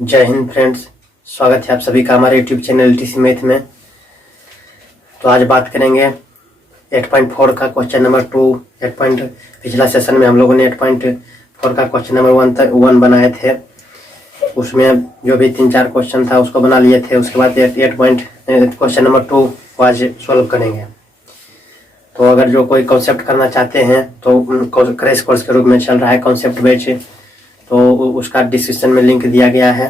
जय हिंद फ्रेंड्स, स्वागत है आप सभी का हमारे यूट्यूब चैनल टीसी मैथ में। तो आज बात करेंगे 8.4 का क्वेश्चन नंबर 2। पिछला सेशन में हम लोगों ने 8.4 का क्वेश्चन नंबर 1 बनाए थे। उसमें जो भी 3-4 क्वेश्चन था उसको बना लिए थे। उसके बाद क्वेश्चन नंबर 2 को आज सॉल्व करेंगे। तो अगर जो कोई कॉन्सेप्ट करना चाहते हैं तो क्रैश कोर्स के रूप में चल रहा है कॉन्सेप्ट बैच, तो उसका डिस्क्रिप्शन में लिंक दिया गया है।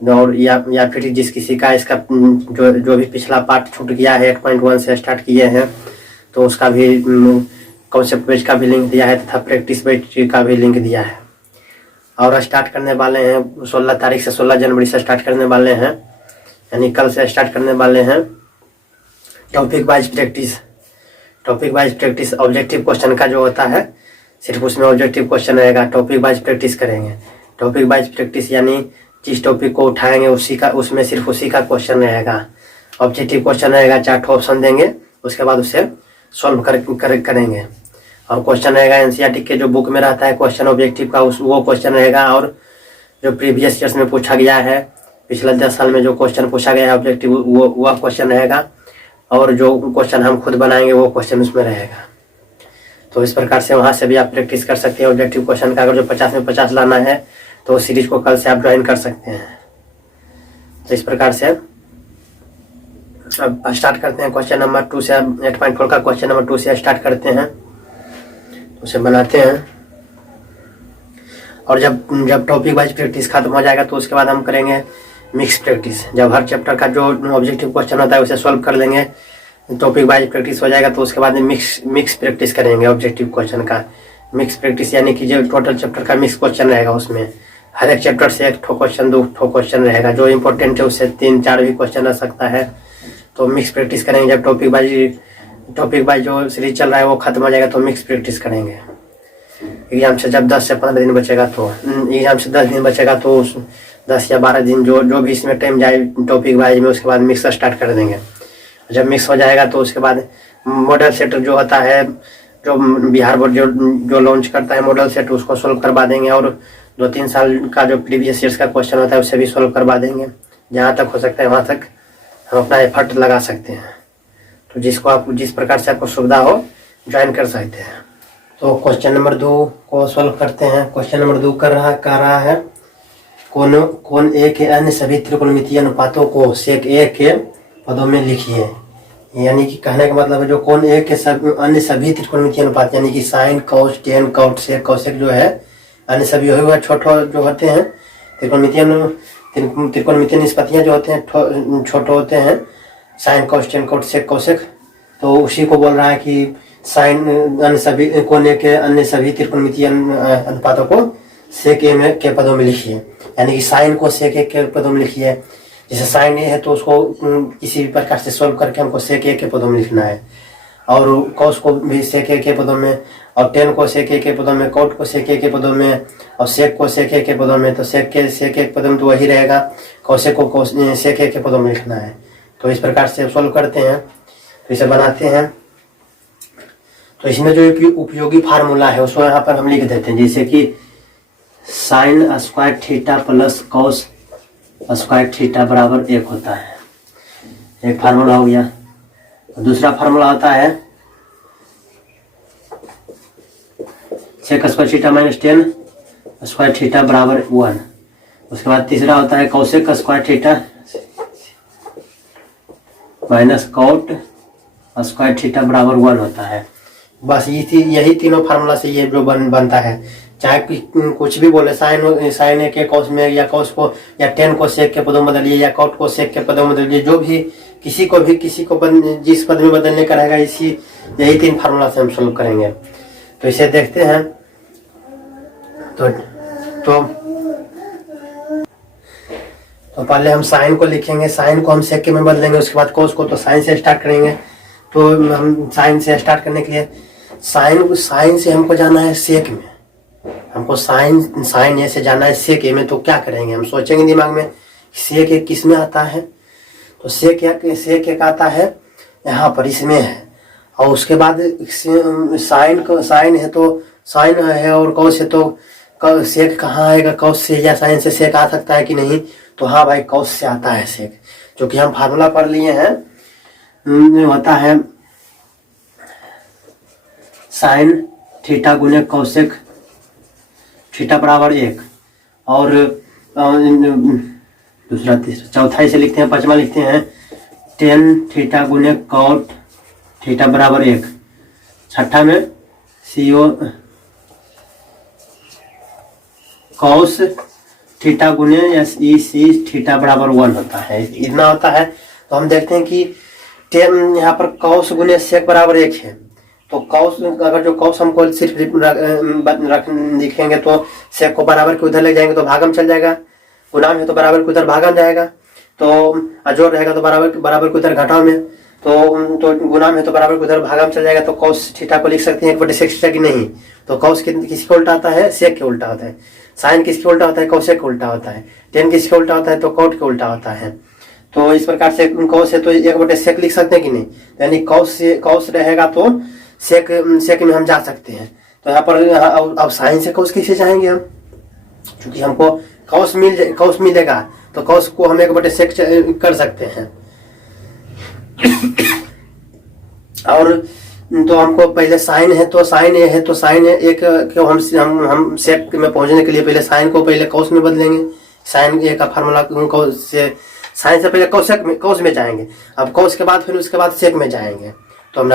और या फिर जिस किसी का इसका जो भी पिछला पार्ट छूट गया है 8.1 से स्टार्ट किए हैं तो उसका भी कॉन्सेप्ट बैच का भी लिंक दिया है तथा प्रैक्टिस बैच का भी लिंक दिया है। और स्टार्ट करने वाले हैं 16 तारीख से 16 जनवरी से स्टार्ट करने वाले हैं, यानी कल से स्टार्ट करने वाले हैं topic wise practice. Objective question का जो होता है सिर्फ उसमें ऑब्जेक्टिव क्वेश्चन रहेगा। टॉपिक वाइज प्रैक्टिस करेंगे। टॉपिक वाइज प्रैक्टिस यानी जिस टॉपिक को उठाएंगे उसमें सिर्फ उसी का क्वेश्चन रहेगा। ऑब्जेक्टिव क्वेश्चन रहेगा, 4 ऑप्शन देंगे, उसके बाद उसे सॉल्व करेंगे। और क्वेश्चन रहेगा एनसीईआरटी के जो बुक में रहता है क्वेश्चन ऑब्जेक्टिव का, वो क्वेश्चन रहेगा। और जो प्रीवियस ईयर्स में पूछा गया है, पिछले 10 साल में जो क्वेश्चन पूछा गया है ऑब्जेक्टिव, वह क्वेश्चन रहेगा। और जो क्वेश्चन हम खुद बनाएंगे वो क्वेश्चन उसमें रहेगा। तो इस प्रकार से वहां से भी आप प्रैक्टिस कर सकते हैं ऑब्जेक्टिव क्वेश्चन का। अगर जो 50 में 50 लाना है तो सीरीज को कल से आप ज्वाइन कर सकते हैं। तो इस प्रकार से अब स्टार्ट करते हैं क्वेश्चन नंबर 2 से। 8.4 का क्वेश्चन नंबर 2 से स्टार्ट करते हैं, उसे बनाते हैं। और जब टॉपिक वाइज प्रैक्टिस खत्म हो जाएगा तो उसके बाद हम करेंगे मिक्स प्रैक्टिस। जब हर चैप्टर का जो ऑब्जेक्टिव क्वेश्चन होता है उसे सॉल्व कर लेंगे, टॉपिक वाइज प्रैक्टिस हो जाएगा तो उसके बाद मिक्स प्रैक्टिस करेंगे ऑब्जेक्टिव क्वेश्चन का। मिक्स प्रैक्टिस यानी कि जो टोटल चैप्टर का मिक्स क्वेश्चन रहेगा, उसमें हर एक चैप्टर से 1 क्वेश्चन 2 क्वेश्चन रहेगा। जो इंपॉर्टेंट है उससे 3-4 भी क्वेश्चन आ सकता है। तो मिक्स प्रैक्टिस करेंगे। जब टॉपिक वाइज जो सीरीज चल रहा है वो खत्म हो जाएगा तो मिक्स प्रैक्टिस करेंगे। एग्जाम से जब 10 से 15 दिन बचेगा तो एग्जाम से 10 दिन बचेगा तो 10 या 12 दिन जो भी इसमें टाइम जाए टॉपिक वाइज में, उसके बाद मिक्स स्टार्ट कर देंगे। जब मिक्स हो जाएगा तो उसके बाद मॉडल सेट जो होता है, जो बिहार बोर्ड जो लॉन्च करता है मॉडल सेट, उसको सोल्व करवा देंगे। और 2-3 साल का जो प्रीवियस ईयर्स का क्वेश्चन होता है उसे भी सोल्व करवा देंगे। जहाँ तक हो सकता है वहाँ तक हम अपना एफर्ट लगा सकते हैं। तो जिस प्रकार से आपको सुविधा हो ज्वाइन कर सकते हैं। तो क्वेश्चन नंबर 2 को सोल्व करते हैं। क्वेश्चन नंबर 2 कर रहा है कोण ए के अन्य सभी त्रिकोणमितीय अनुपातों को सेक ए के पदों में लिखिए। यानी कि कहने का मतलब है जो कोण ए के अन्य सभी त्रिकोणमितीय अनुपात यानी कि साइन, कॉस, टेन, कॉट, सेक, कोसेक जो है अन्य सभी हुए छोटे जो होते हैं त्रिकोणमितीय निष्पत्तियां जो होते हैं छोटे होते हैं, साइन, कॉस, टेन, कॉट, सेक, कोसेक। तो उसी को बोल रहा है कि साइन अन्य सभी कोण ए के अन्य सभी त्रिकोणमितीय अनुपातों को सेक ए के पदों में लिखिए। यानी कि साइन को सेक ए के पदों में लिखिए। जैसे साइन ए है तो उसको किसी भी प्रकार से सोल्व करके हमको सेक ए के पदों में लिखना है। और कॉस को भी सेक ए के पदों में, और टेन को सेक ए के पदों में, कॉट को सेक ए के पदों में, और सेक को सेक ए के पदों में। तो सेक ए के पदों में तो वही रहेगा, कॉसेक को सेक ए के पदों में लिखना है। तो इस प्रकार से सोल्व करते हैं। तो इसे बनाते हैं। तो इसमें जो उपयोगी फार्मूला है उसको यहाँ पर हम लिख देते हैं। जैसे कि sine square theta plus cos square theta बराबर 1 होता है। एक फार्मूला हो गया। दूसरा फार्मूला होता है sec square theta minus tan square theta बराबर 1। उसके बाद तीसरा होता है cosec square theta minus cot square theta बराबर 1 होता है। बस यही तीनों फार्मूला से ये जो बनता है। चाहे कुछ भी बोले, साइन ए के कॉस में, या कॉस को या टेन को सेक के पदों में बदलिए, या कॉट को सेक के पदों में बदलिए, जो भी किसी को जिस पद में बदलने का रहेगा यही 3 फार्मूला से हम सोल्व करेंगे। तो इसे देखते हैं। तो पहले हम साइन को लिखेंगे। साइन को हम सेक के में बदलेंगे। उसके बाद कॉस को तो साइन से स्टार्ट करेंगे। तो हम साइन से स्टार्ट करने के लिए साइन से हमको जाना है सेक में। हमको साइन ए से जाना है सेक ए में। तो क्या करेंगे, हम सोचेंगे दिमाग में सेक ए किस में आता है। तो सेक एक आता है यहाँ पर, इसमें है। और उसके बाद साइन है तो साइन है, और कॉस है तो सेक कहाँ आएगा, कॉस से या साइन से सेक आ सकता है कि नहीं? तो हाँ भाई, कॉस से आता है सेक, जो कि हम फार्मूला पढ़ लिए हैं। होता है साइन थीटा गुने कौसेक थीटा बराबर 1, और दूसरा तीसरा चौथा इसे लिखते हैं, पांचवा लिखते हैं टेन थीटा गुने कॉट थीटा बराबर 1। छठा में CO कॉस थीटा गुने SEC थीटा बराबर 1 होता है, इतना होता है। तो हम देखते हैं कि टेन यहाँ पर कॉस गुने सेक बराबर 1 है, तो कॉस, अगर जो कॉस हमको सिर्फ लिखेंगे तो सेक को बराबर के उधर ले जाएंगे तो भागम चल जाएगा, गुणाम है तो बराबर के उधर भागम जाएगा, तो अजोड़ रहेगा तो बराबर के उधर घटाव में, तो गुणाम है तो बराबर के उधर भागम चल जाएगा। तो कॉस थीटा को लिख सकते हैं 1/sec थीटा की नहीं, तो कॉस किसके उल्टा आता है? सेक के उल्टा होता है। साइन किसके उल्टा होता है? कॉसेक के उल्टा होता है। टेन किसके उल्टा होता है? तो कॉट के उल्टा होता है। तो इस प्रकार से कॉस है तो 1/sec लिख सकते हैं कि नहीं, यानी कॉस रहेगा तो सेक में हम जा सकते हैं। तो यहाँ पर अब साइन से कॉस कैसे जाएंगे हम, क्योंकि हमको कॉस मिलेगा तो कॉस को हम 1/sec कर सकते हैं। और तो हमको पहले साइन है तो साइन ए है, तो साइन एक को हम सेक में पहुंचने के लिए पहले साइन को पहले कॉस में बदलेंगे। साइन ए का फार्मूला से साइन से पहले कॉस में जाएंगे, अब कॉस के बाद फिर उसके बाद सेक में जाएंगे, तो हम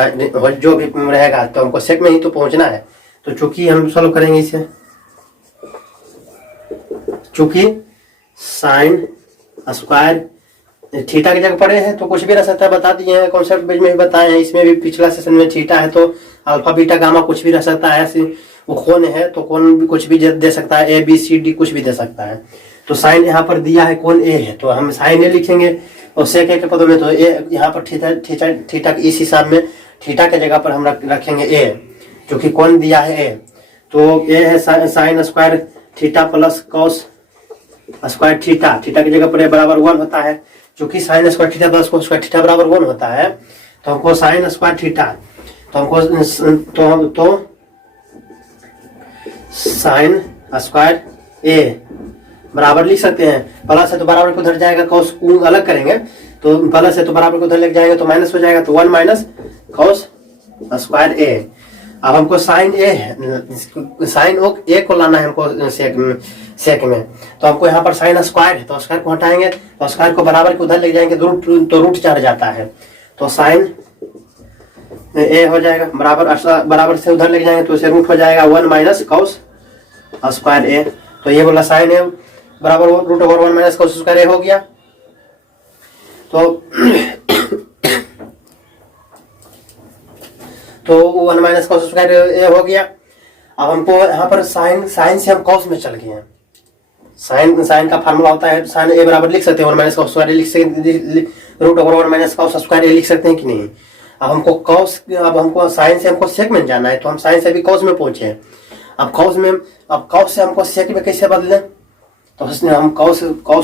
जो भी रहेगा तो हमको सेक में ही तो पहुंचना है। तो चूंकि हम सॉल्व करेंगे इसे, चूंकि साइन स्क्वायर थीटा की जगह पड़े हैं तो कुछ भी रह सकता है, बता दिए हैं कॉन्सेप्ट बेस में भी बताए हैं। इसमें भी पिछला सेशन में थीटा है तो अल्फा बीटा गामा कुछ भी रह सकता है। वो कोण है तो कोण भी कुछ भी दे सकता है, ABCD कुछ भी दे सकता है। तो साइन यहाँ पर दिया है कोण A है तो हम साइन A लिखेंगे, और सेक के पदों में तो A यहाँ पर थीटा इस हिसाब में थीटा के जगह पर हम रखेंगे A, जो कि कोण दिया है A। तो A है sine square theta plus cos square theta, theta की जगह पर बराबर 1 होता है। चूंकि sine square theta plus cos square theta बराबर 1 होता है तो हमको साइन स्क्वायर थीटा, तो हमको तो साइन स्क्वायर A बराबर लिख सकते हैं, प्लस है तो बराबर को उधर जाएगा, कॉस को अलग करेंगे तो प्लस है तो बराबर को उधर लेके जाएंगे तो माइनस हो जाएगा, तो 1 माइनस कॉस स्क्वायर A। अब हमको साइन A को लाना है हमको सेक में, तो हमको यहाँ पर साइन स्क्वायर है तो स्क्वायर को हटाएंगे तो स्क्वायर को बराबर के उधर ले जाएंगे तो रूट चढ़ जाता है, तो साइन A हो जाएगा बराबर से उधर ले जाएंगे तो उसे रूट हो जाएगा 1 माइनस कॉस स्क्वायर A। तो ये बोला साइन A बराबर root over 1 minus cos square A हो गया। तो 1 माइनस कॉस स्क्वायर A हो गया। अब हमको यहाँ पर साइन से हम कॉस में चल गए हैं। साइन का फार्मूला होता है साइन A बराबर लिख सकते हैं 1 माइनस कॉस स्क्वायर लिख सकते, root over 1 minus cos square लिख सकते हैं कि नहीं। अब हमको साइन से हमको सेक में जाना है तो हम साइन से भी कॉस में पहुंचे। अब कॉस से हमको सेक में कैसे बदलें, तो हम कॉस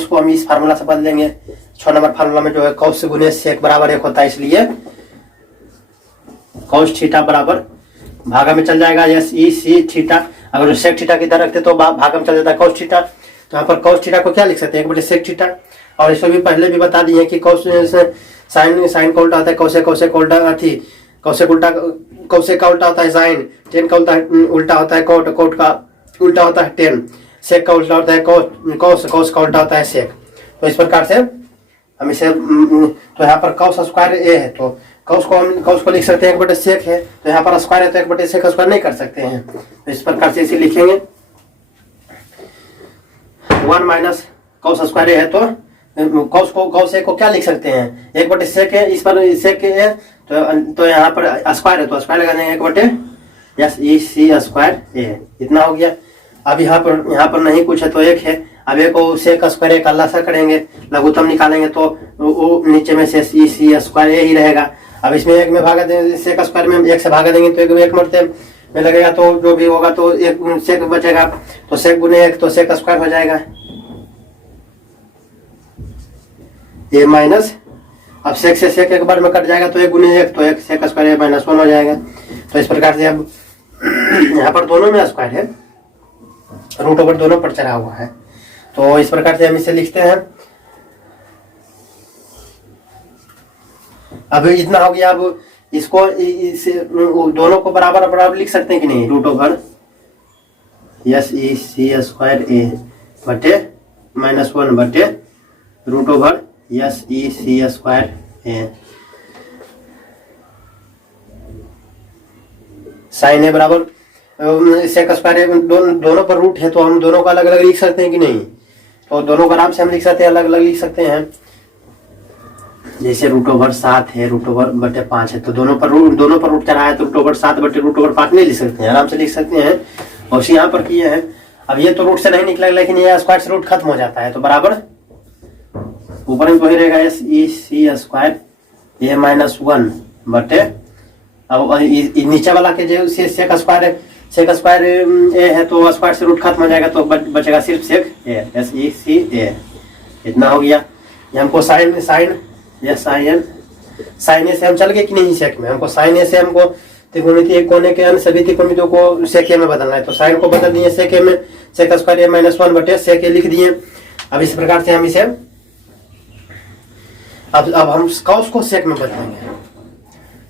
को हम इस फार्मूला से बदलेंगे। 6 नंबर फार्मूला में जो है कॉस से गुने सेक बराबर 1 होता है, इसलिए कॉस थीटा बराबर भागा में चल जाएगा SEC थीटा। अगर सेक थीटा की इधर रखते तो भागा में चल जाता है कॉस थीटा। तो यहाँ पर कॉस थीटा को क्या लिख सकते हैं 1/sec थीटा, और इसको भी पहले भी बता दिए कि कॉस साइन का उल्टा होता है कॉसेक उल्टा थी कॉसेक का उल्टा होता है साइन, टेन का उल्टा होता है कोट का उल्टा होता है टेन, सेक का उल्टा होता है कॉस का उल्टा होता है सेक। तो इस प्रकार से हम इसे तो यहाँ पर कॉस स्क्वायर A है तो कॉस को लिख सकते हैं 1/sec है, तो यहाँ पर स्क्वायर है तो 1/sec स्क्वायर नहीं कर सकते हैं। तो इस प्रकार से इसे लिखेंगे 1 माइनस कॉस स्क्वायर है तो कॉस A को क्या लिख सकते हैं 1/sec है, इस पर सेक है तो यहाँ पर स्क्वायर है तो स्क्वायर लगा देंगे 1/SEC स्क्वायर A, इतना हो गया। अब यहाँ पर नहीं कुछ है तो 1 है, अब एक को सेक स्क्वायर एक अल्लाह करेंगे लघुत्तम निकालेंगे तो वो नीचे में से SEC स्क्वायर A ही रहेगा। अब इसमें 1 में भागा देंगे, सेक स्क्वायर में 1 से भागा देंगे तो 1 मरते में लगेगा तो जो भी होगा तो 1 सेक बचेगा, तो सेक गुने 1 तो सेक स्क्वायर हो जाएगा A माइनस। अब सेक से सेक एक बार में कट जाएगा तो 1 गुने 1 तो 1 सेक स्क्वायर A -1 हो जाएगा। तो इस प्रकार से अब यहाँ पर दोनों में स्क्वायर है रूट ओवर दोनों पर चढ़ा हुआ है। तो इस प्रकार से हम इसे लिखते हैं। अभी इतना हो गया। अब इसको दोनों को बराबर बराबर लिख सकते हैं कि नहीं, root over S E C square ए बटे -1 बटे root over S E C square ए। साइन ए बराबर सेक स्क्वायर दोनों पर रूट है, तो हम दोनों को अलग अलग लिख सकते हैं कि नहीं? तो दोनों को आराम से हम लिख सकते हैं, अलग अलग लिख सकते हैं। जैसे रूट ओवर 7 है, रूट ओवर बटे 5 है, तो दोनों पर रूट चढ़ा है, तो रूट ओवर 7 बटे रूट ओवर 5 नहीं लिख सकते हैं, आराम से लिख सकते हैं। और यहाँ पर किए हैं। अब ये तो रूट से नहीं निकला, लेकिन ये स्क्वायर से रूट खत्म हो जाता है, तो बराबर ऊपर में तो ही रहेगा एस ई सी स्क्वायर ए -1 बटे, अब नीचे वाला के जो सेक स्क्वायर ए है, तो स्क्वायर से रूट खत्म हो जाएगा, तो बचेगा सिर्फ सेक ए, एस ई सी ए। इतना हो गया। ये हमको साइन ए से हम चल गए कि नहीं सेक में? हमको साइन ए से हमको त्रिकोणमिति एक कोने के अन्य सभी त्रिकोणमितियों को सेक ए में बदलना है, तो साइन को बदल दिए सेक ए में, सेक स्क्वायर ए -1 बटे सेक ए लिख दिए। अब इस प्रकार से हम इसे अब हम कॉस को सेक में बदलेंगे।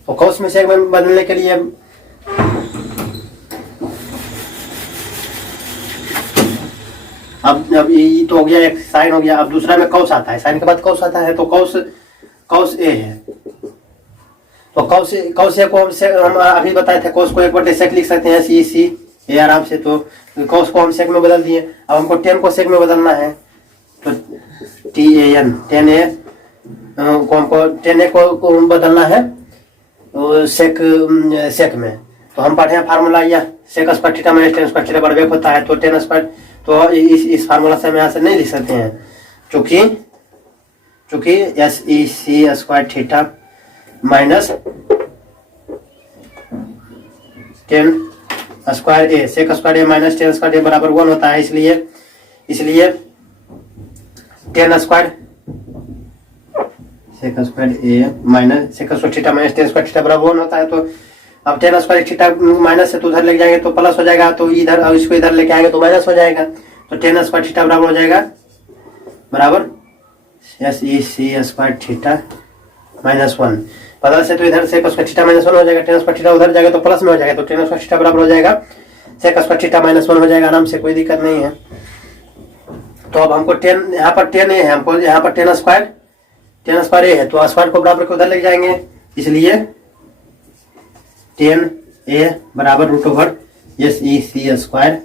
तो कॉस में सेक में बदलने के लिए अब ये तो हो गया, एक साइन हो गया। अब दूसरा में कॉस आता है, साइन के बाद कॉस आता है, तो कॉस ए है। तो कॉस ए को हम अभी बताए थे, कॉस को 1 बटे सेक लिख सकते हैं, सी सी ए आराम से। तो कॉस को हम सेक में बदल दिए। अब हमको टेन को सेक में बदलना है, तो टी ए एन, टेन ए को हमको टेन ए को बदलना है सेक में। तो हम पढ़े हैं फार्मूला, या sec square theta minus tan square theta बराबर होता है, तो टेन स्क्वायर, तो इस फार्मूला से हम यहाँ से नहीं लिख सकते हैं, चूंकि S E C square theta minus tan square A, sec square A minus tan square A बराबर 1 होता है। इसलिए tan square sec square A minus sec square theta minus tan square theta बराबर 1 होता है। तो अब टेन स्क्वायर थीटा माइनस से तो उधर लेके जाएंगे तो प्लस हो जाएगा, तो इधर अब इसको इधर लेके आएंगे तो माइनस हो जाएगा। तो टेन स्क्वायर थीटा बराबर हो जाएगा बराबर S E C square theta -1। Plus से तो इधर सेक स्क्वायर थीटा -1 हो जाएगा, टेन स्क्वायर थीटा उधर जाएगा तो प्लस में हो जाएगा, तो टेन स्क्वायर थीटा बराबर हो जाएगा सेक स्क्वायर थीटा -1 हो जाएगा, आराम से, कोई दिक्कत नहीं है। तो अब हमको टेन, यहाँ पर टेन ए है, हमको यहाँ पर टेन स्क्वायर ए है, तो स्क्वायर को बराबर को उधर ले जाएंगे, इसलिए टेन ए बराबर root over S E C square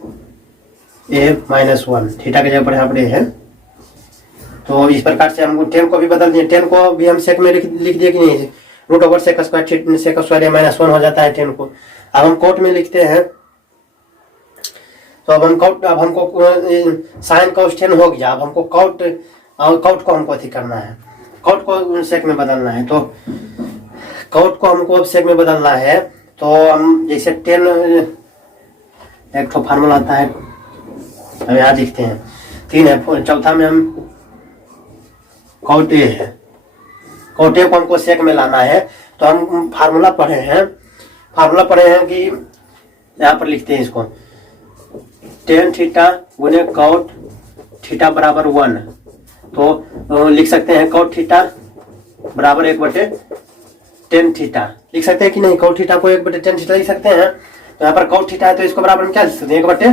ए -1, थीटा के जगह पर यहाँ पर ए है। तो इस प्रकार से हम टेन को भी बदल दिए, टेन को भी हम सेक में लिख दिए कि नहीं, रूट ओवर सेक स्क्वायर ए -1 हो जाता है टेन को। अब हम कोट में लिखते हैं, तो अब हमको साइन कॉस टेन हो गया। अब हमको कॉट को हमको अथी करना है, कॉट को सेक में बदलना है। तो कॉट को हमको अब सेक में बदलना है, तो हम जैसे टेन, एक तो फार्मूला आता है, अब यहाँ लिखते हैं 3 है, चौथा में हम कॉट ए है, कॉट ए को हमको सेक में लाना है। तो हम फार्मूला पढ़े हैं कि यहाँ पर लिखते हैं इसको, टेन थीटा गुने कॉट थीटा बराबर 1, तो लिख सकते हैं कॉट थीटा बराबर 1 बटे टेन थीटा लिख सकते हैं कि नहीं? कॉट थीटा को 1 बटे टेन थीटा लिख सकते हैं। तो यहाँ पर कॉट थीटा है, तो इसको बराबर में क्या लिख सकते हैं, 1 बटे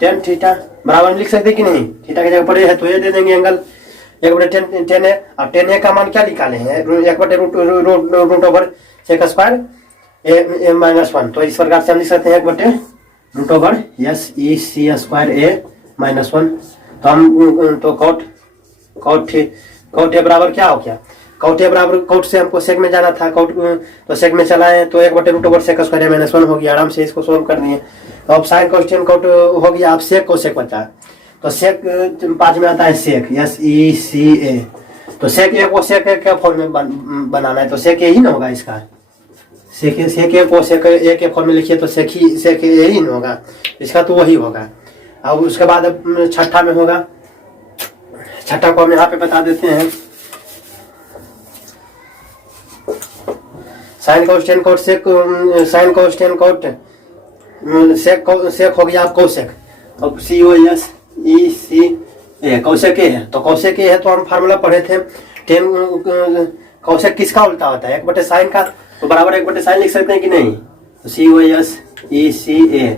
टेन थीटा बराबर में लिख सकते हैं कि नहीं? थीटा की जगह पर है तो ये दे देंगे एंगल 1 बटे टेन है। अब टेन ए का मान क्या निकाले हैं, 1 बटे रूट ओवर सेक स्क्वायर ए -1। तो इस प्रकार से हम लिख सकते हैं 1 बटे root over S E C square ए -1। तो हम तो कॉट ए बराबर क्या हो गया, कॉट ए बराबर, कॉट से हमको सेक में जाना था, कॉट तो सेक में चला है, तो 1 बटे रूट ओवर सेक स्क्वायर ए -1 हो गया, आराम से इसको सोल्व कर दिए। तो अब साइन कॉस टेन कॉट हो गया, अब सेक को सेक बचा, तो सेक 5 में आता है सेक एस ई सी ए। तो सेक ए को सेक के फॉर्म में बनाना है, तो सेक ए ही ना होगा इसका, सेक ए को सेक ए के फॉर्म में लिखिए तो सेक ए ही ना होगा इसका, तो वही होगा। अब उसके बाद छठा में होगा, छठा को हम यहाँ पे बता देते हैं, sine cos tan cot sec, sine cos tan cot sec हो गया कोसेक। अब COSEC कौशेक ए है, तो कौशेक ए है तो हम फार्मूला पढ़े थे टेन कौशेक किसका उल्टा होता है 1/sin का, तो बराबर 1/sin लिख सकते हैं कि नहीं। तो COSECA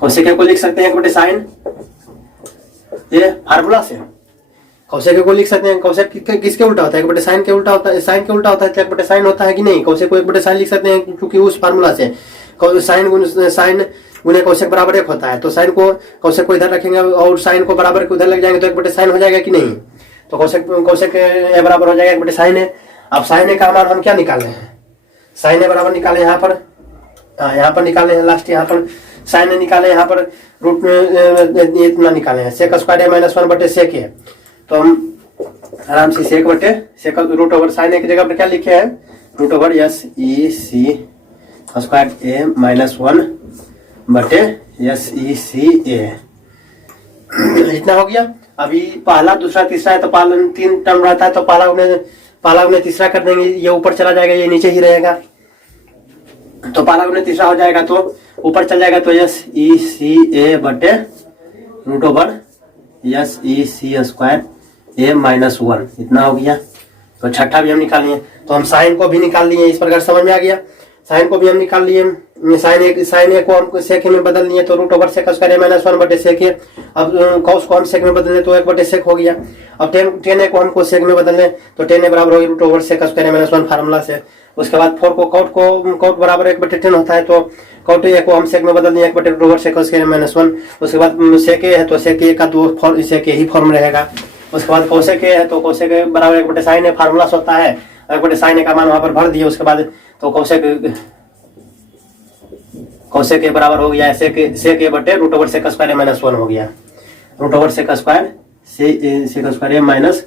कौशेक को लिख सकते हैं 1/sin, ये फार्मूला से कौशेक को लिख सकते हैं। कौशेक किसके उल्टा होता है 1/sin के उल्टा होता है, साइन के उल्टा होता है तो 1/sin होता है कि नहीं। कौशेक को 1/sin लिख सकते हैं क्योंकि उस फार्मूला से साइन गुने कौशेक बराबर 1 होता है, तो साइन को कौशेक को इधर रखेंगे और साइन को बराबर को उधर लग जाएंगे तो 1/sin हो जाएगा कि नहीं। तो कौशेक ए बराबर हो जाएगा 1/sin है। अब साइन ए का मान हम क्या निकाल रहे हैं, साइन ए बराबर निकाले यहाँ पर निकाले हैं लास्ट, यहाँ पर साइन ए निकाले, यहाँ पर रूट इतना निकाले हैं sec square A minus 1/sec ए। तो हम आराम से sec रूट ओवर साइन ए की जगह पर क्या लिखे हैं root over SEC square A minus 1/SECA, इतना हो गया। अभी पहला दूसरा तीसरा है तो पहला 3 टर्म रहता है, तो पहला उन्हें तीसरा कर देंगे, ये ऊपर चला जाएगा ये नीचे ही रहेगा, तो पहला उन्हें तीसरा हो जाएगा तो ऊपर चल जाएगा तो SECA बटे root over SEC square A minus 1, इतना हो गया। तो छठा भी हम निकाल लिए, तो हम साइन को भी निकाल लिए, इस प्रकार समझ में आ गया। साइन को भी हम निकाल लिए, साइन ए को हम सेक में बदल लिए तो root over sec square A minus 1/sec ए। अब कॉस को हम सेक में बदल लें तो 1/sec हो गया। अब टेन ए को हम सेक में बदल लें तो टेन ए बराबर होगी root over sec square A minus 1 formula से। उसके बाद 4 को कॉट बराबर 1/10 होता है, तो कॉट ए को हम सेक में बदल दिए 1/रूट over sec square A minus 1। उसके बाद सेक ए है तो सेक ए का तो सेक ए ही फॉर्म रहेगा। उसके बाद कौशेक ए है तो कौशेक ए बराबर 1/sin ए फार्मूला होता है, 1/sin ए का मान वहां पर भर दिए। उसके बाद तो कौशेक ए बराबर हो गया सेक ए बटे root over sec square A minus 1 हो गया, root over sec square A minus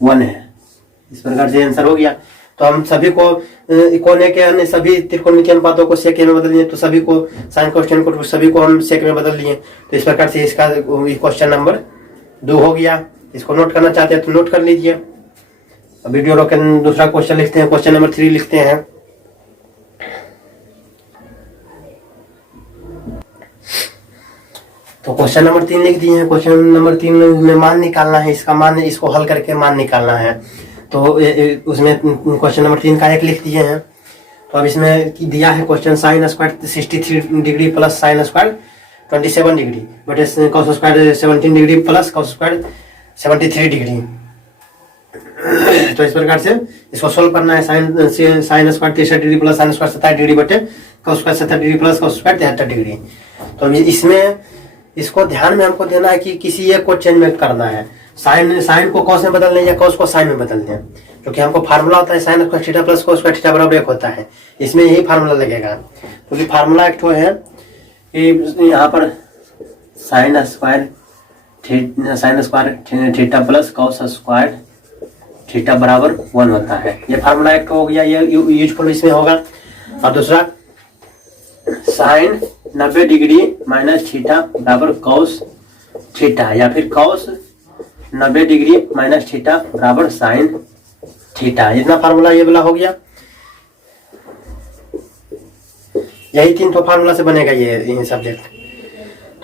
1 है। इस प्रकार से आंसर हो गया। तो हम सभी को कोने के अन्य सभी त्रिकोणमितीय अनुपातों को सेक ए में बदल लिए, तो सभी को साइन कोष्टन को सभी को हम सेक में बदल लिए। तो इस प्रकार से इसका क्वेश्चन नंबर 2 हो गया। इसको नोट करना चाहते हैं तो नोट कर लीजिए। वीडियो रोक दूसरा क्वेश्चन लिखते हैं, क्वेश्चन नंबर 3 लिखते हैं। तो क्वेश्चन नंबर 3 लिख दिए हैं। क्वेश्चन नंबर 3 में मान निकालना है, इसका मान, इसको हल करके मान निकालना है। तो उसमें क्वेश्चन नंबर 3 का 1 लिख दिए हैं। तो अब इसमें दिया है question sine square 63 degree plus sine square 27 degree बटे cos square 17 degree plus cos square 73 degree. तो इस प्रकार से इसको सोल्व करना है। Sine square 63 degree plus sine square 27 degree बटे cos square 70 degree plus cos square 73 degree. तो इसमें इसको ध्यान में हमको देना है कि किसी एक को चेंज में करना है। साइन को कॉस में बदल दें या कॉस को साइन में बदल दें, क्योंकि हमको फार्मूला होता है sine square theta plus cos square theta बराबर 1 होता है। इसमें यही फार्मूला लगेगा, क्योंकि फार्मूला एक है कि यहाँ पर sine square theta plus cos square theta बराबर 1 होता है। ये फार्मूला एक हो गया, ये यूजफुल इसमें होगा। और दूसरा साइन 90 डिग्री माइनस थीटा बराबर कॉस थीटा, या फिर कॉस 90 डिग्री माइनस थीटा बराबर साइन थीटा। इतना फार्मूला ये वाला हो गया। यही 3 तो फार्मूला से बनेगा ये सब्जेक्ट।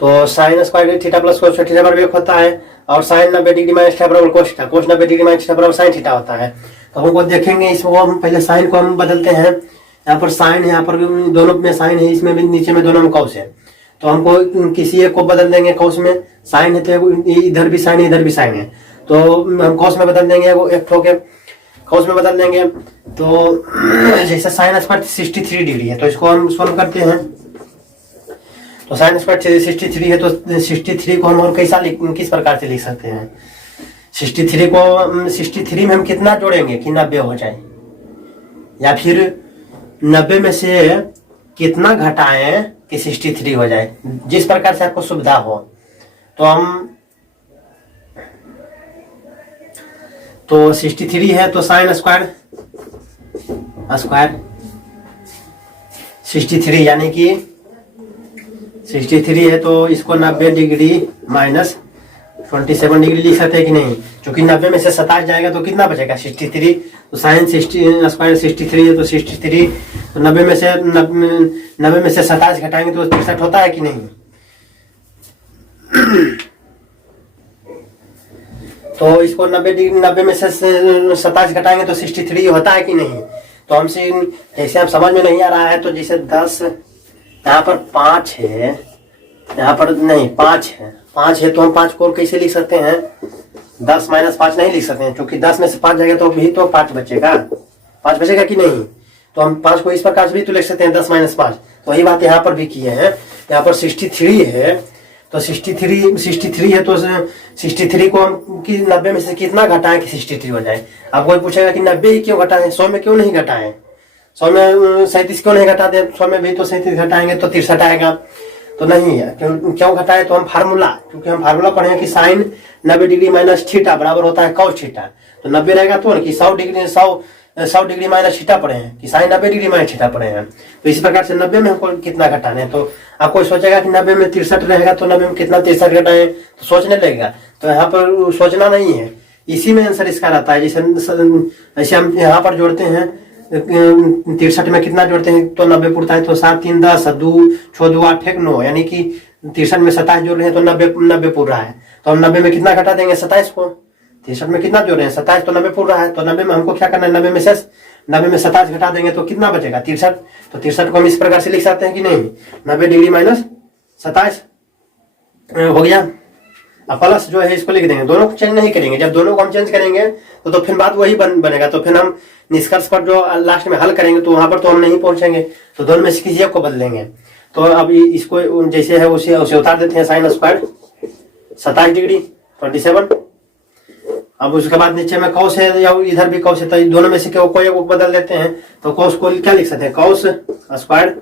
तो sine square theta plus cos theta बराबर 1 होता है, और साइन 90 डिग्री माइनस थीटा बराबर कोस थीटा, कोस 90 डिग्री माइनस थीटा बराबर साइन थीटा होता है। तो हमको देखेंगे इसको, हम पहले साइन को हम बदलते हैं। यहाँ पर साइन है, यहाँ पर दोनों में साइन है, इसमें भी नीचे में दोनों में कॉस है। तो हमको किसी एक को बदल देंगे। कॉस में साइन है तो इधर भी साइन है इधर भी साइन है, तो हम कॉस में बदल देंगे, एक ठोके कॉस में बदल देंगे। तो जैसे साइन स्क्वायर 63 डिग्री है तो इसको हम सोल्व करते हैं। तो साइन स्क्वायर 63 है तो 63 को हम और किस प्रकार से लिख सकते हैं। 63 में हम कितना जोड़ेंगे कि 90 हो जाए, या फिर 90 में से कितना घटाएं कि 63 हो जाए, जिस प्रकार से आपको सुविधा हो। तो 63 है तो साइन स्क्वायर 63 यानी कि 63 है तो इसको 90 डिग्री माइनस 27 डिग्री लिख सकते हैं कि नहीं, क्योंकि 90 में से 27 जाएगा तो कितना बचेगा 63। तो साइन 60 स्क्वायर 63 है तो 63, तो 90 में से 27 घटाएंगे तो 63 होता है कि नहीं। तो इसको 90 में से 27 घटाएंगे तो 63 होता है कि नहीं। तो हमसे जैसे आप समझ में नहीं आ रहा है, तो जैसे 10 यहाँ पर 5 है, यहाँ पर नहीं 5 है तो हम 5 को कैसे लिख सकते हैं, 10 - 5 नहीं लिख सकते हैं, क्योंकि 10 में से 5 जाएगा तो भी तो 5 बचेगा, 5 बचेगा कि नहीं। तो हम 5 को इस प्रकार से भी तो लिख सकते हैं 10 - 5। तो वही बात यहाँ पर भी किए हैं। यहाँ पर 63 है तो 63 है तो 63 को हम 90 में से कितना घटाएं कि 63 हो जाए। अब कोई पूछेगा कि 90 ही क्यों घटाएं, 100 में क्यों नहीं घटाएं, 100 में 37 क्यों नहीं घटाते, 100 में भी तो 37 घटाएंगे तो 63 आएगा। तो नहीं है, क्यों घटाए, तो हम फार्मूला, क्योंकि हम फार्मूला पढ़े कि साइन 90 डिग्री माइनस थीटा बराबर होता है cos थीटा। तो 90 रहेगा तो कि 100 डिग्री माइनस थीटा पढ़े हैं कि साइन 90 डिग्री माइनस थीटा पढ़े हैं। तो इस प्रकार से 90 में हमको कितना घटाना है। तो आपको सोचेगा कि 90 में 63 रहेगा तो 90 में कितना 63 घटाएं, तो सोचने लगेगा। तो यहाँ पर सोचना नहीं है, इसी में आंसर इसका रहता है। जैसे हम यहाँ पर जोड़ते हैं 63 में कितना जोड़ते हैं तो 90 पुरता है। तो 7 3 10 2 6 2 8 1 9, यानी कि 63 में 27 जोड़ रहे हैं तो 90 पुर रहा है। तो हम 90 में कितना घटा देंगे 27 को, 63 में कितना जोड़ रहे हैं 27 तो 90 पुर रहा है। तो 90 में हमको क्या करना है, 90 में 27 घटा देंगे तो कितना बचेगा 63। तो 63 को हम इस प्रकार से लिख सकते हैं कि नहीं, 90 डिग्री माइनस 27 हो गया। अब प्लस जो है इसको लिख देंगे, दोनों को चेंज नहीं करेंगे। जब दोनों को हम चेंज करेंगे तो फिर बात वही बनेगा। तो फिर हम निष्कर्ष पर जो लास्ट में हल करेंगे तो वहां पर तो हम नहीं पहुंचेंगे, तो दोनों में से किसी एक को बदलेंगे। तो अब इसको जैसे है उसे उतार देते हैं, साइन स्क्वायर 27 डिग्री 27। अब उसके बाद नीचे में कॉस है या इधर भी कॉस है, तो दोनों में से कोई एक बदल देते हैं। तो कॉस को क्या लिख सकते हैं, कॉस स्क्वायर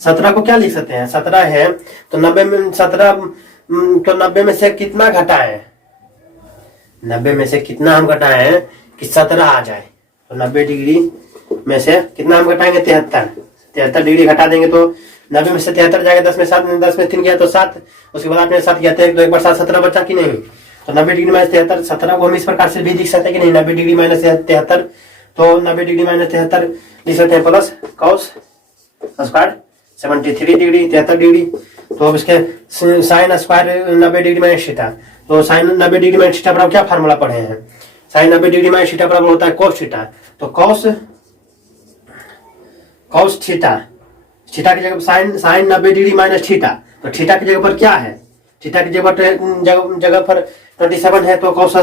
17 को क्या लिख सकते हैं, 17 है तो 90 में 17 तो 90 में से कितना घटाएं, 90 में से कितना हम घटाएं कि 17 आ जाए। तो 90 डिग्री में से कितना हम घटाएंगे 73 डिग्री घटा देंगे तो 90 में से 73 जाएगा, 10 में 3 गया तो 7, उसके बाद आपने 7 किया तो एक बार 7 17 बचा कि नहीं। तो 90 डिग्री माइनस 73, 17 को हम इस प्रकार से भी लिख सकते हैं कि नहीं, 90 डिग्री माइनस 73। तो 90 डिग्री माइनस 73 लिख सकते हैं plus cos square 73 degree 73 degree. तो अब इसके sine square 90 degree minus theta. तो साइन 90 डिग्री माइनस थीटा बराबर क्या फार्मूला पढ़े हैं, साइन 90 डिग्री माइनस थीटा बराबर होता है cos थीटा। तो cos थीटा की जगह साइन 90 डिग्री माइनस थीटा, तो थीटा की जगह पर क्या है, थीटा की जगह पर 27 है। तो cos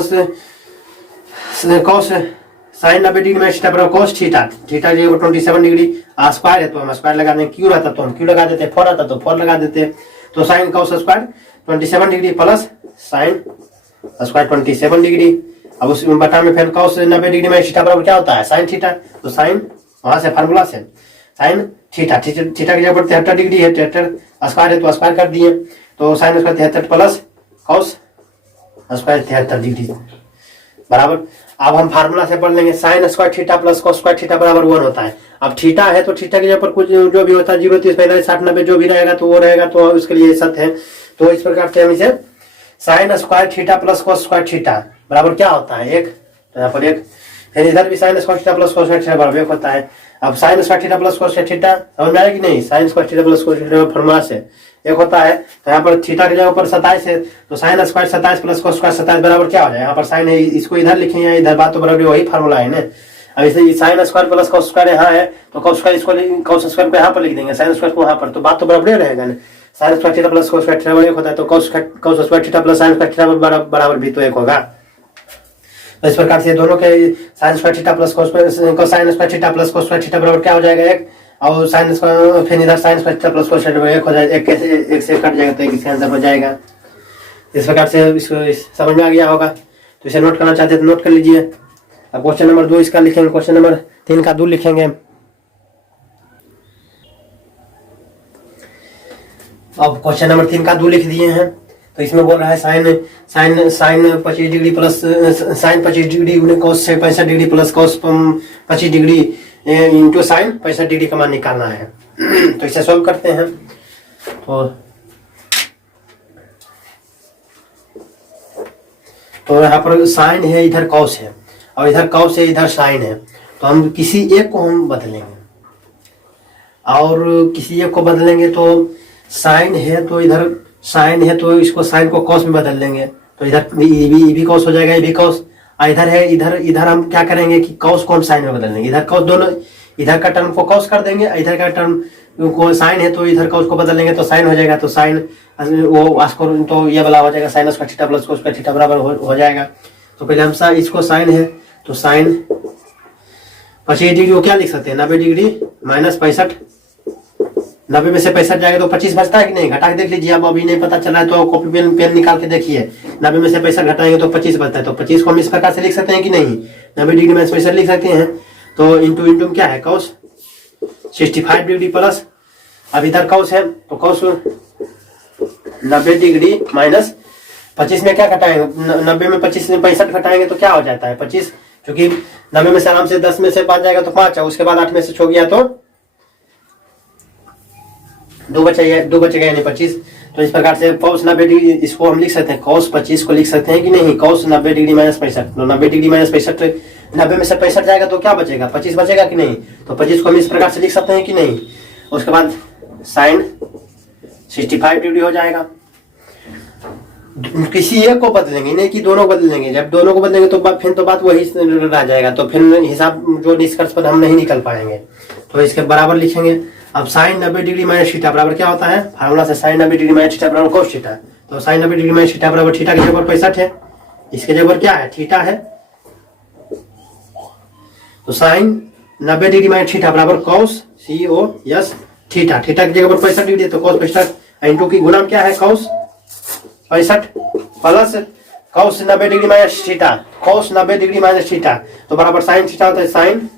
sine 90 degree minus theta बराबर cos थीटा की जगह 27 डिग्री स्क्वायर है तो हम स्क्वायर लगा देंगे, क्यू रहता तो हम क्यू लगा देते, 4 आता तो 4 लगा देते। तो sine cos square 27 degree plus sine square 27 degree. अब उस बटा में फिर cos 90 डिग्री माइनस थीटा बराबर क्या होता है साइन थीटा। तो साइन वहां से फार्मूला से साइन थीटा की जगह पर 73 डिग्री है, 73 स्क्वायर है तो स्क्वायर कर दिए। तो sine square 73 plus cos square 73 degree बराबर। अब हम फार्मूला से पढ़ लेंगे, sine square theta plus cos square theta बराबर 1 होता है। अब थीटा है तो थीटा के ऊपर कुछ जो भी होता है 0 30 45 60 90 जो भी रहेगा तो वो रहेगा, तो उसके लिए सत्य है। तो इस प्रकार से हम इसे sine square theta plus cos square theta बराबर क्या होता है 1। तो यहाँ पर 1, फिर इधर भी sine square theta plus cos square theta बराबर 1 होता है। अब sine square theta plus cos square theta समझ में आया कि नहीं, sine square theta plus cos theta formula से 1 होता है। तो यहाँ पर थीटा की जगह पर 27 है तो sign square 27 plus cos square 27 बराबर क्या हो जाए, यहाँ पर साइन है इसको इधर लिखें या इधर, बात तो बराबर वही फार्मूला है ना। अब इसे sine square plus cos square यहाँ है तो cos स्क्वायर इसको cos स्क्वायर को यहाँ पर लिख देंगे, साइन स्क्वायर को यहाँ पर, तो बात तो बराबर रहेगा ना। Sine square theta plus cos square theta 1 होता है तो cos square theta plus sine square theta बराबर भी तो 1 होगा। तो इस प्रकार से दोनों के sine square theta plus sine square theta plus cos square theta बराबर क्या हो जाएगा 1, और साइन स्क्वायर फिर इधर sine square theta plus cos square 1 हो जाएगा, 1 से कट जाएगा तो 1 इसका आंसर हो जाएगा। इस प्रकार से इसको समझ में आ गया होगा। तो इसे नोट करना चाहते हैं तो नोट कर लीजिए। अब क्वेश्चन नंबर 2 इसका लिखेंगे, क्वेश्चन नंबर 3 का 2 लिखेंगे। अब क्वेश्चन नंबर 3 का 2 लिख दिए हैं। तो इसमें बोल रहा है sine 25 degree plus sine 25 degree cos 65 degree plus cos 25 degree into sine 65 degree का मान निकालना है। तो इसे सॉल्व करते हैं। तो तो यहाँ पर साइन है, इधर कॉस है, और इधर कॉस है, इधर साइन है। तो हम किसी एक को हम बदलेंगे, और किसी एक को बदलेंगे तो साइन है तो इधर साइन है तो इसको साइन को कॉस में बदल लेंगे, तो इधर ये भी कॉस हो जाएगा, ये भी कॉस। इधर है, इधर हम क्या करेंगे कि कॉस को हम साइन में बदल लेंगे। इधर कॉस, दोनों इधर का टर्म को कॉस कर देंगे, इधर का टर्म को साइन है तो इधर कॉस को बदल लेंगे तो साइन हो जाएगा। तो साइन वो तो ये वाला हो जाएगा, sine square theta plus cos square theta बराबर हो जाएगा। तो पहले हम इसको साइन है तो साइन 25 डिग्री को क्या लिख सकते हैं, 90 डिग्री माइनस 65। 90 में से 65 जाएगा तो 25 बचता है कि नहीं, घटा के देख लीजिए। अब अभी नहीं पता चल रहा है तो कॉपी पेन निकाल के देखिए। 90 में से 65 घटाएंगे तो 25 बचता है, तो 25 को हम इस प्रकार से लिख सकते हैं कि नहीं, 90 डिग्री माइनस 65 लिख सकते हैं। तो इंटू क्या है, कॉस 65 डिग्री प्लस, अब इधर कॉस है तो कॉस 90 डिग्री माइनस 25 में क्या घटाएंगे, 90 में 25 में 65 घटाएंगे तो क्या हो जाता है 25, क्योंकि 90 में से आराम से 10 में से 5 जाएगा तो 5 है, उसके बाद 8 में से 6 गया तो 2 बचेगा यानी 25। तो इस प्रकार से कॉस 90 डिग्री इसको हम लिख सकते हैं, कॉस 25 को लिख सकते हैं कि नहीं, कॉस 90 डिग्री माइनस 65। तो 90 डिग्री माइनस 65, 90 में से 65 जाएगा तो क्या बचेगा, 25 बचेगा कि नहीं। तो 25 को हम इस प्रकार से लिख सकते हैं कि नहीं। उसके बाद साइन 65 डिग्री हो जाएगा। किसी एक को बदलेंगे, नहीं कि दोनों बदलेंगे। जब दोनों को बदलेंगे तो फिर तो बात वही रह जाएगा, तो फिर हिसाब जो निष्कर्ष पर हम नहीं निकल पाएंगे। तो इसके बराबर लिखेंगे। अब साइन 90 डिग्री माइनस थीटा बराबर क्या होता है, फार्मूला से साइन 90 डिग्री माइनस थीटा बराबर कोस थीटा। तो साइन 90 डिग्री माइनस थीटा बराबर थीटा की जगह पर 65 है, इसके जगह पर क्या है, थीटा है। तो साइन 90 डिग्री माइनस थीटा बराबर कॉस COS थीटा, थीटा की जगह पर 65 डिग्री है तो कॉस 65 इंटू की गुना क्या है, cos 65 plus cos 90 degree minus theta, cos 90 degree minus theta तो बराबर साइन थीटा होता है। साइन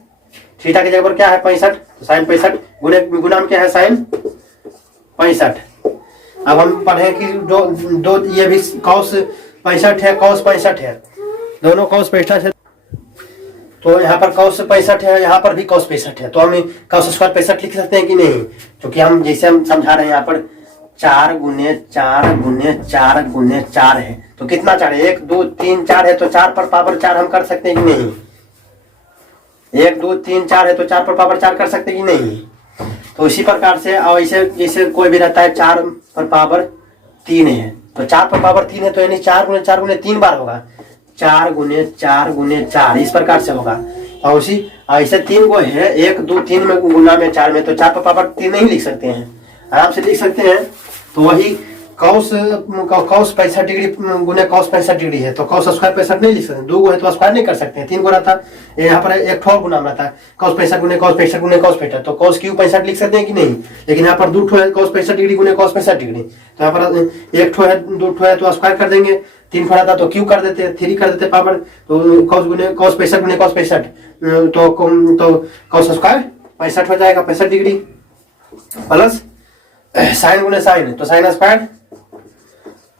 थीटा की जगह पर क्या है 65, तो साइन 65 गुना में क्या है साइन 65। अब हम पढ़े कि दो ये भी कॉस 65 है, कॉस 65 है, दोनों कॉस 65 है। तो यहाँ पर कॉस 65 है, यहाँ पर भी कॉस 65 है, तो हम कॉस स्क्वायर 65 लिख सकते हैं कि नहीं, क्योंकि हम जैसे हम समझा रहे हैं यहाँ पर 4 गुने 4 गुने 4 गुने 4 है, तो कितना 4 है, 1 2 3 4 है, तो 4 पर पावर 4 हम कर सकते हैं कि नहीं, 1 2 3 4 है तो 4 पर पावर 4 कर सकते हैं कि नहीं। तो इसी प्रकार से और इसे जैसे कोई भी रहता है 4 पर पावर 3 है, तो 4 पर पावर 3 है तो यानी 4 गुने 3 बार होगा, 4 गुने 4 गुने 4 इस प्रकार से होगा। और उसी ऐसे 3 को है 1 2 3 में गुना में 4 में, तो 4 पर पावर 3 नहीं लिख सकते हैं, आराम से लिख सकते हैं। तो वही कॉस 65 डिग्री गुने कॉस 65 डिग्री है, तो कॉस स्क्वायर 65 नहीं लिख सकते, 2 को है तो स्क्वायर नहीं कर सकते हैं, 3 को रहता यहाँ पर एक ठो गुना रहता है, कॉस 65 गुने कॉस 65 गुने कॉस 65, तो कॉस क्यू 65 लिख सकते हैं कि नहीं। लेकिन यहाँ पर 2 ठो है कॉस 65 डिग्री गुने कॉस 65 डिग्री, तो यहाँ पर 1 ठो है 2 ठो है तो स्क्वायर कर देंगे, 3 ठो रहता तो क्यू कर देते, 3 कर देते पावर, तो कॉस गुने कॉस 65 गुने कॉस 65 तो कॉस स्क्वायर 65 हो जाएगा 65 डिग्री प्लस साइन गुने साइन, तो साइन स्क्वायर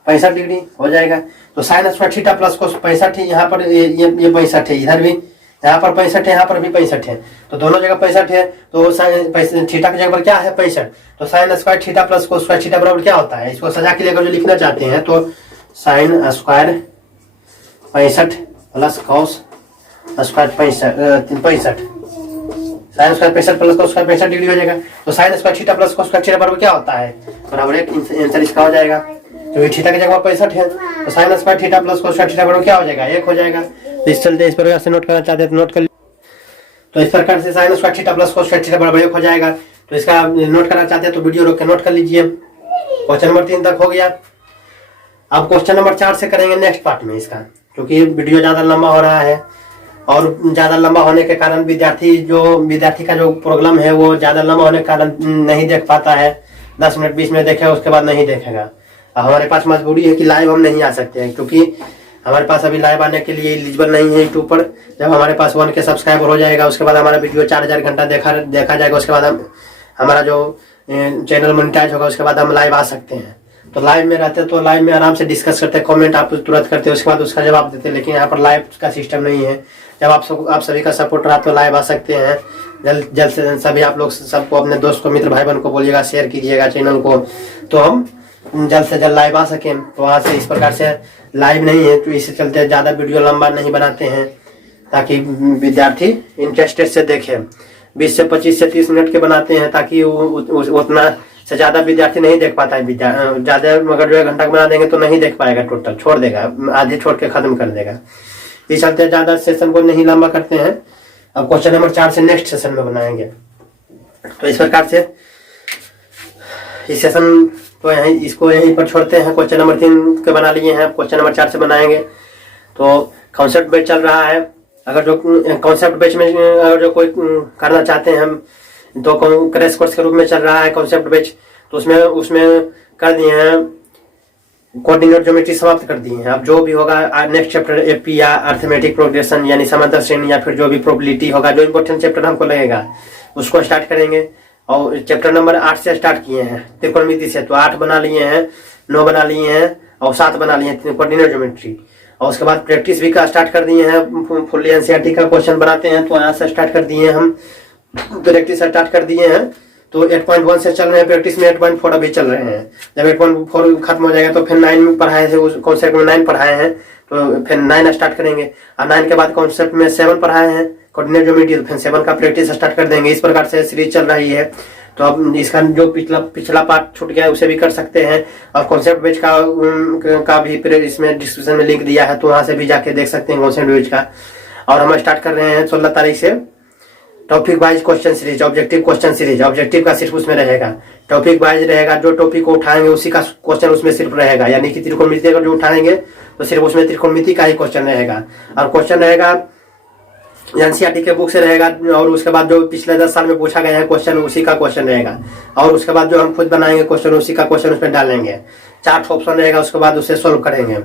65 डिग्री हो जाएगा। तो sine square theta plus cos 65 है, यहाँ पर ये 65 है, इधर भी यहाँ पर 65 है, यहाँ पर भी 65 है, तो दोनों जगह 65 है। तो साइन थीटा की जगह पर क्या है 65, तो sine square theta plus cos square theta बराबर क्या होता है, इसको सजा के लेकर जो लिखना चाहते हैं तो sine square 65 plus cos square 65 sine square 65 plus cos square 65 degree हो जाएगा। तो sine square theta plus cos square theta बराबर क्या होता है, बराबर 1, आंसर इसका हो जाएगा। तो ये थीटा की जगह 65 है, तो sine square theta plus cos square theta बराबर क्या हो जाएगा, 1 हो जाएगा। तो इस चलते इस प्रकार से नोट करना चाहते हैं तो नोट कर, तो इस प्रकार से sine square theta plus cos square theta बराबर 1 हो जाएगा। तो इसका नोट करना चाहते हैं तो वीडियो रोक के नोट कर लीजिए। क्वेश्चन नंबर 3 तक हो गया। अब क्वेश्चन नंबर 4 से करेंगे नेक्स्ट पार्ट में इसका, क्योंकि वीडियो ज्यादा लंबा हो रहा है और ज्यादा लंबा होने के कारण विद्यार्थी का जो प्रॉब्लम है वो ज्यादा लंबा होने के कारण नहीं देख पाता है, 10 मिनट 20 मिनट देखेगा उसके बाद नहीं देखेगा। हमारे पास मजबूरी है कि लाइव हम नहीं आ सकते हैं, क्योंकि हमारे पास अभी लाइव आने के लिए एलिजिबल नहीं है यूट्यूब पर। जब हमारे पास 1K सब्सक्राइबर हो जाएगा उसके बाद हमारा वीडियो 4000 घंटा देखा जाएगा, उसके बाद हमारा जो चैनल मोनेटाइज होगा उसके बाद हम लाइव आ सकते हैं। तो लाइव में रहते तो लाइव में आराम से डिस्कस करते, कमेंट आप तुरंत करते, उसके बाद उसका जवाब देते, लेकिन यहाँ पर लाइव का सिस्टम नहीं है। जब आप सभी का सपोर्ट रहा तो लाइव आ सकते हैं। जल्द से सभी आप लोग सबको अपने दोस्त को मित्र भाई बहन को बोलिएगा, शेयर कीजिएगा चैनल को, तो हम जल्द से जल्द लाइव आ सके। तो वहाँ से इस प्रकार से लाइव नहीं है तो इससे चलते ज़्यादा वीडियो लंबा नहीं बनाते हैं, ताकि विद्यार्थी इंटरेस्टेड से देखे। 20 से 25 से 30 मिनट के बनाते हैं, ताकि उतना से ज़्यादा विद्यार्थी नहीं देख पाता है। ज़्यादा अगर 1 घंटा का बना देंगे तो नहीं देख पाएगा, टोटल छोड़ देगा, आधे छोड़ के खत्म कर देगा। इस चलते ज़्यादा सेशन को नहीं लंबा करते हैं। अब क्वेश्चन नंबर 4 से नेक्स्ट सेशन में बनाएंगे। तो इस प्रकार से इस सेशन तो इसको यहीं पर छोड़ते हैं। क्वेश्चन नंबर 3 के बना लिए हैं, क्वेश्चन नंबर 4 से बनाएंगे। तो कॉन्सेप्ट बेच चल रहा है। अगर जो कॉन्सेप्ट बेच में अगर जो कोई करना चाहते हैं हम, तो क्रैश कोर्स के रूप में चल रहा है कॉन्सेप्ट बेच। तो उसमें कर दिए हैं कोऑर्डिनेट ज्योमेट्री समाप्त कर दिए हैं। अब जो भी होगा नेक्स्ट चैप्टर एपी या अर्थमेटिक प्रोग्रेशन यानी समांतर श्रेणी या फिर जो भी प्रोबेबिलिटी होगा, जो इम्पोर्टेंट चैप्टर हमको लगेगा उसको स्टार्ट करेंगे। और चैप्टर नंबर 8 से स्टार्ट किए हैं त्रिकोणमिति से। तो 8 बना लिए हैं, 9 बना लिए हैं और 7 बना लिए हैं कोऑर्डिनेट ज्योमेट्री। और उसके बाद प्रैक्टिस भी का स्टार्ट कर दिए हैं। फुल्ली एनसीईआरटी का क्वेश्चन बनाते हैं तो यहाँ से स्टार्ट कर दिए हैं हम, प्रैक्टिस स्टार्ट कर दिए हैं। तो 8.1 से चल रहे हैं, प्रैक्टिस में 8.4 अभी चल रहे हैं। जब 8.4 खत्म हो जाएगा तो फिर 9 पढ़ाए थे, उस कॉन्सेप्ट में 9 पढ़ाए हैं, तो फिर 9 स्टार्ट करेंगे। और 9 के बाद कॉन्सेप्ट में 7 पढ़ाए हैं कोऑर्डिनेट ज्योमेट्री, तो फिर 7 का प्रैक्टिस स्टार्ट कर देंगे। इस प्रकार से सीरीज चल रही है। तो अब इसका जो पिछला पार्ट छूट गया है उसे भी कर सकते हैं। और कॉन्सेप्ट बेच का भी फिर इसमें डिस्क्रिप्शन में लिंक दिया है, तो वहां से भी जाके देख सकते हैं कॉन्सेप्ट बेच का। और हम स्टार्ट कर रहे हैं 16 तारीख से topic wise question series, objective question series. Objective का सिर्फ उसमें रहेगा, टॉपिक वाइज रहेगा। जो टॉपिक को उठाएंगे उसी का क्वेश्चन उसमें सिर्फ रहेगा। यानी कि त्रिकोणमिति अगर जो उठाएंगे तो सिर्फ उसमें त्रिकोणमिति का ही क्वेश्चन रहेगा। और क्वेश्चन रहेगा एनसीईआरटी के बुक से रहेगा। और उसके बाद जो पिछले 10 साल में पूछा गया है क्वेश्चन उसी का क्वेश्चन रहेगा। और उसके बाद जो हम खुद बनाएंगे क्वेश्चन उसी का क्वेश्चन उसमें डालेंगे। 4 ऑप्शन रहेगा, उसके बाद उसे सोल्व करेंगे।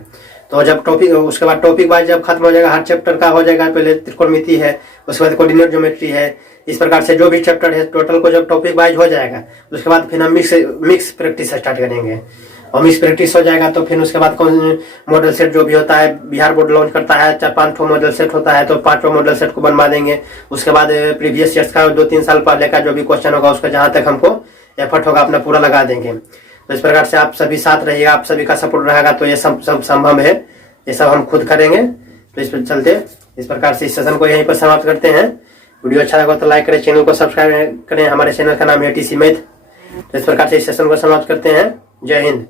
तो जब टॉपिक उसके बाद टॉपिक वाइज जब खत्म हो जाएगा, हर चैप्टर का हो जाएगा। पहले त्रिकोणमिति है, उसके बाद कोऑर्डिनेट ज्योमेट्री है। इस प्रकार से जो भी चैप्टर है टोटल को जब टॉपिक वाइज हो जाएगा उसके बाद फिर हम मिक्स प्रैक्टिस स्टार्ट करेंगे। और मिक्स प्रैक्टिस हो जाएगा तो फिर उसके बाद कौन मॉडल सेट जो भी होता है, बिहार बोर्ड लॉन्च करता है 4-5 मॉडल सेट होता है, तो 5 मॉडल सेट को बनवा देंगे। उसके बाद प्रीवियस ईयर्स का 2-3 साल पहले का जो भी क्वेश्चन होगा उसका जहां तक हमको एफर्ट होगा अपना पूरा लगा देंगे। तो इस प्रकार से आप सभी साथ रहिएगा, आप सभी का सपोर्ट रहेगा तो ये सब संभव है। ये सब हम खुद करेंगे। तो इस पर चलते इस प्रकार से इस सेशन को यहीं पर समाप्त करते हैं। वीडियो अच्छा लगा तो लाइक करें, चैनल को सब्सक्राइब करें। हमारे चैनल का नाम है टीसी मैथ। तो इस प्रकार से इस सेशन को समाप्त करते हैं। जय हिंद।